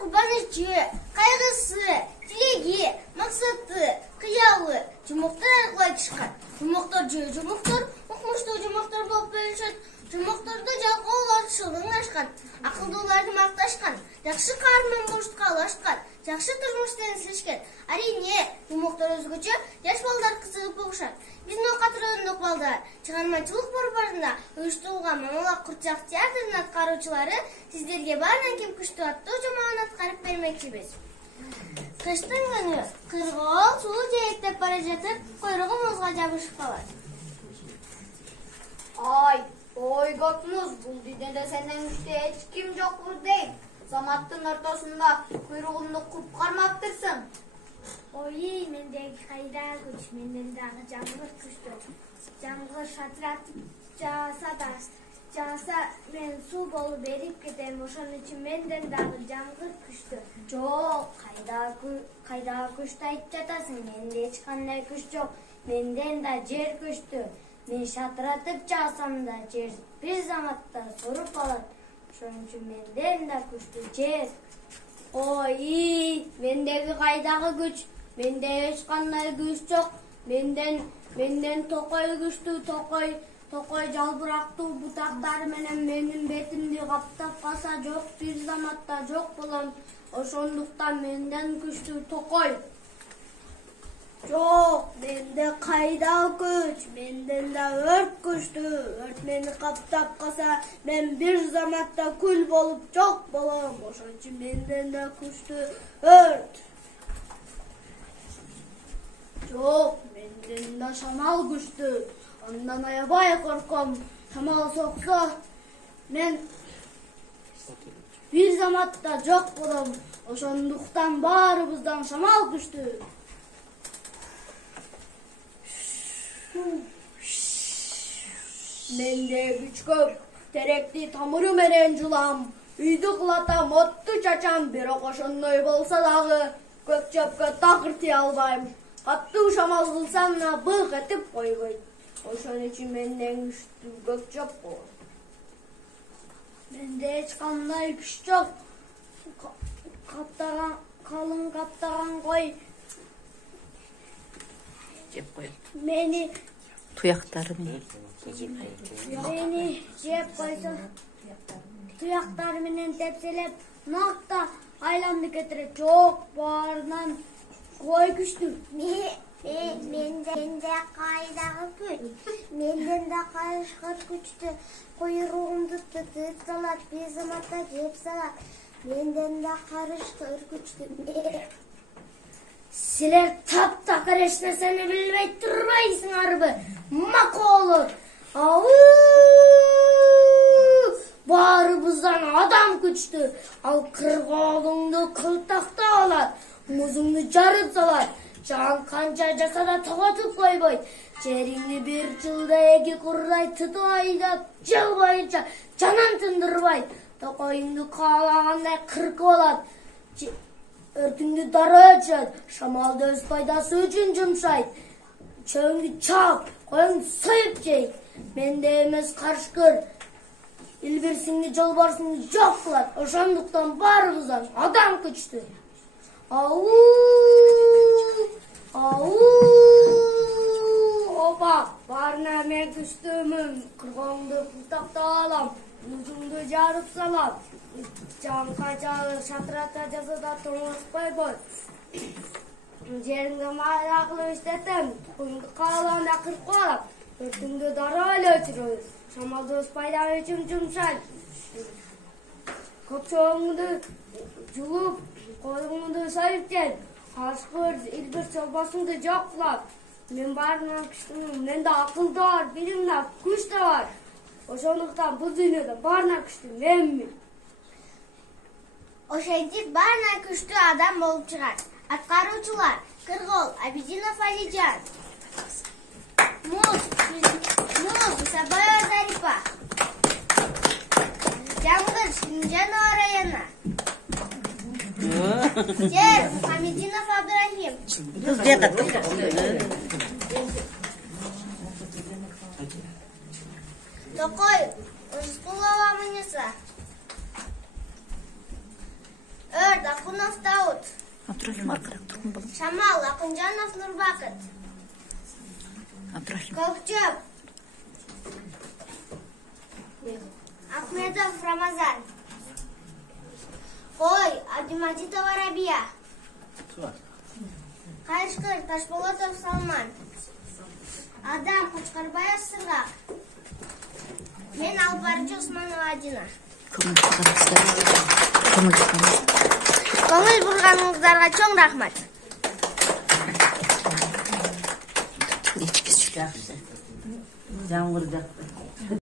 кубанычы, кайгысы, тилеги, максаты, кыялы, жумоктор аркылуу айтышкан. Жумоктор жумоктор, укмуштуу жумоктор болуп бөлүнүшөт. Жумоктордо жалкоолор шылың ашкан, акылдууларды макташкан, жакшы карман болушка алышкан, жакшы турмушта эслешкен. Арине, жумоктор өзгөчө, жаш балдар кызыгып угушат. Биздин катарындагы балдар чыгармачылык борборунда уюштурулган Мамалак Курчак театрынын аткаруучулары сиздерге баарынан ким күчтүү аттуу жомогун аткарып бермекчибиз. Кыштын күнү кыргоол суу жээктеп бара жатып, койругу музга жабышып калат. Ой көкмуз, бул дүйнөдө сенден күчтүү эч ким жокпу дейм. Заматтын ортосунда куйругумду куп кармаптырсың. Ой, мендеги кайда күч, менден дагы жаңгыр күчтүү. Жаңгыр шатыратып жааса мен суу болуп берип кетем, ошон үчүн менден дагы жаңгыр күчтүү. Жок, кайда күчтү айтып жатасың? Менде эч кандай күч жок. Менден да жер күчтүү. Мен шатыратып жаасам да жер бир заматта соруп алат. Ошон үчүн менден да күчтүү жер. Ой, мендеги кайдагы күч? Менде эч кандай күч жок. Менден токой күчтүү, токой жалбырактуу бутактары менен менин бетимди каптап калса жок бир заматта жок болом. Ошондуктан менден күчтүү токой. Жок, менде кайда күч? Менден да өрт күчтүү. Өрт мени каптап калса, мен бир заматта күл болуп жок болом. Ошон үчүн менден да күчтүү өрт. Жок, менден да шамал күчтүү. Андан аябай корком. Шамал соксо, мен бир заматта жок болом. Ошондуктан баарыбыздан шамал күчтүү. Менде күч көп. Теректи тамыры менен жулам. Үйдү кулатам, отту чачам. Бирок ошондой болсо дагы көк чөпкө такыр тие албайм. Каттуу шамал кылсам да былк этип койбойт. Ошон үчүн менден күчтүү көк чөп болот. Менде эч кандай күч жок. Калың каптаган кой жеп коет. Мени Туяктары менен. Мени жеп койсо, туяктары менен тепселеп, накта айланды кетирет. Жок, баарынан кой күчтүү. Менде кайдагы күч? Менден да кайышкыр күчтүү. Куйругумду тытып салат, бир заматта жеп салат. Менден да карышкыр күчтүү. Силер таптакыр эч нерсени билбей турбайсыңарбы? Макоолор. Баарыбыздан адам күчтүү. Ал кыргоолуңду кылтактап алат, музуңду жарып салат. Жан канча жаса да тоготуп койбойт. Жериңди бир жылда эки курдай тытып айдап, жыл боюнча жанын тындырбайт. Токоюңду каалагандай кыркып алат. Өртүңдү дароо өчөт. Шамалды өз пайдасы үчүн жумшайт. Чөңдү чап, коюңду союп жейт. Менде эмес карышкыр. Илбирсиңди, жолбарсиңди жок кылат. Ошондуктан баарыбыздан адам күчтүү. Опа, баарына мен күчтүүмүн. Кыргоңду кылтактап алам, музуңду жарып салам. Жан канча шатырата жаса да тоңозуп койбойт. Жериңди майда кылып иштетем, тукуңду каалаганда кыркып алам. Өртүңдү дароо эле өчүрөбүз. Шамалды өз пайдам үчүн жумшайт. Көкчөгүңдү жулуп, коюңду союп жейт. Карышкыр, илбир чолбосуңду жок кылат. Мен баарынан күчтүүмүн. Менде акыл да бар, билим да, күч да бар. Ошондуктан бул дүйнөдө баарынан күчтүү менмин. Ошентип баарынан күчтүү адам болуп чыгат. Аткаруучулар: Кыргоол Абидинов Алижан, Муз Исабаева Зарипа, Жаңгыр Шинжанова району, Жер Хамидинов Абдрахим, Токой Рыскулова Муниса, Өрт Алтынов Дауд. Абдурахим аркырак тургун балам. Шамал Акынжанов Нурбакыт. Абдурахим. Көкчөп Ахмедов Рамазан. Қой Абдимадитова Рабия. Қайышқыр Ташболотов Салман. Адам Қочқарбаев Сырғақ. Мен Албарчы Усманова Адина. Көңіл бұрғаныңыздарға чоң рахмат. Ечкisi. Жақсы. Жаңғыр жақты.